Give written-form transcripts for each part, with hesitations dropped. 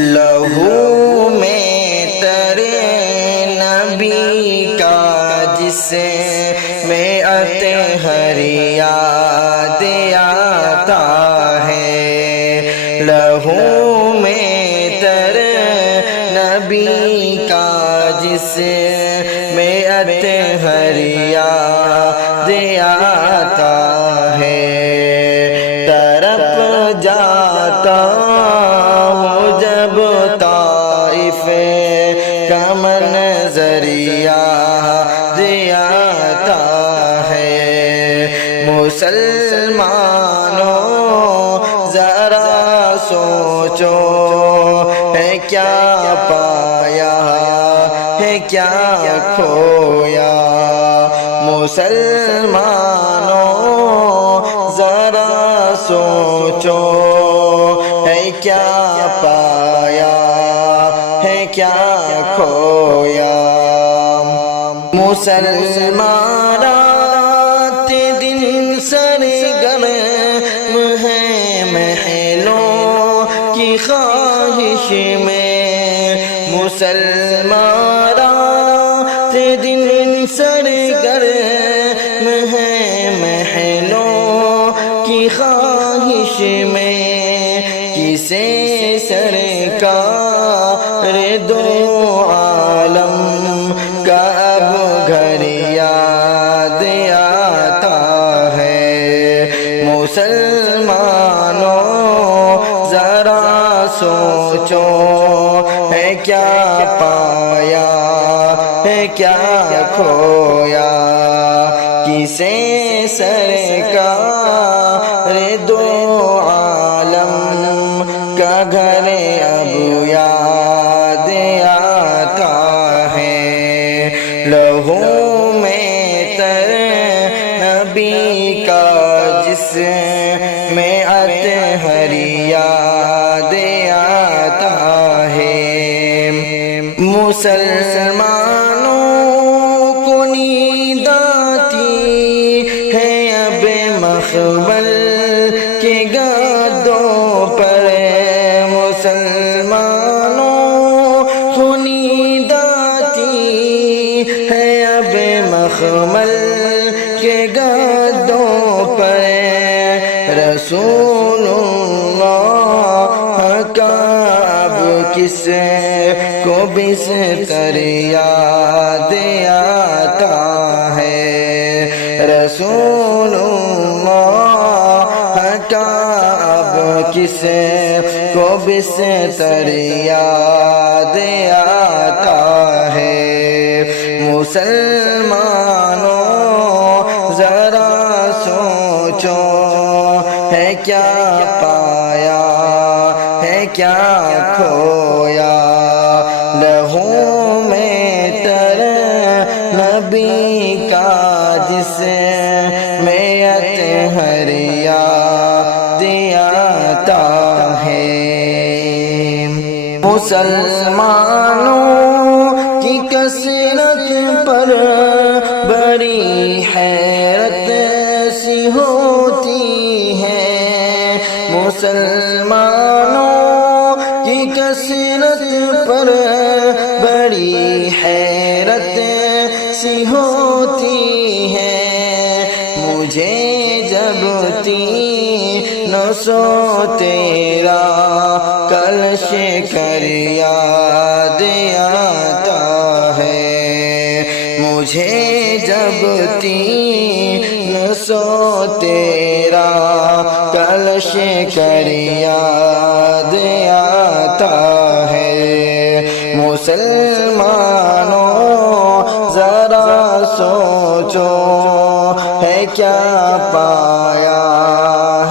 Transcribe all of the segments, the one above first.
لہو میں تیرے نبی کا جس میں اطہر یاد آتا ہے، لہو میں تیرے نبی کا جس میں اطہر یاد آتا ہے، تڑپ جاتا ہوں جب طائف کا منظر یاد آتا ہے۔ مسلمانوں ذرا سوچو ہے کیا پایا ہے کیا کھویا، مسلمانوں ذرا سوچو ہے کیا پایا ہے کیا کھویا۔ مسلمان رات دن سرگرم ہے محلوں کی خواہش میں، مسلمان رات دن سرگرم ہے محلوں کی خواہش میں، کسے سرکار دو عالم کا اب گھر یاد آتا ہے۔ مسلمانوں ذرا سوچو ہے کیا پایا ہے کیا کھویا، کسے سرکار دو عالم کا گھر اب یاد آتا ہے، لہو میں تیرے نبی کا جس میں اطہر یاد آتا ہے۔ مسلمانوں کو نیند آتی ہے اب مخمل کے گدوں پر، مسلمانوں کو نیند آتی ہے اب مخمل کے گدوں پر، رسول اللہ کا اب کس کو بستر یاد آتا ہے، رسول اللہ کا اب کس کو بستر یاد آتا ہے۔ مسلمانوں ذرا سوچو ہے کیا پایا ہے کیا کھویا، لہو میں تیرے نبی کا جس میں اطہر یاد آتا ہے۔ مسلمانوں کی کثرت پر بڑی حیرت سی ہوتی ہے، مسلمانوں کی کثرت پر بڑی حیرت سی ہوتی ہے، مجھے جب تینوں سو تیرا کلش کر یاد آتا ہے، مجھے جب تینوں سو تیرا کلش کر یاد آتا ہے۔ مسلمانوں ذرا سوچو ہے کیا پایا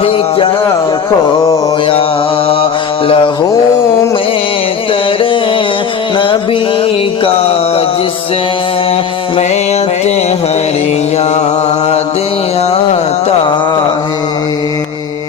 ہے کیا کھویا، لہو میں تیرے نبی کا جس میں اطہر یاد آتا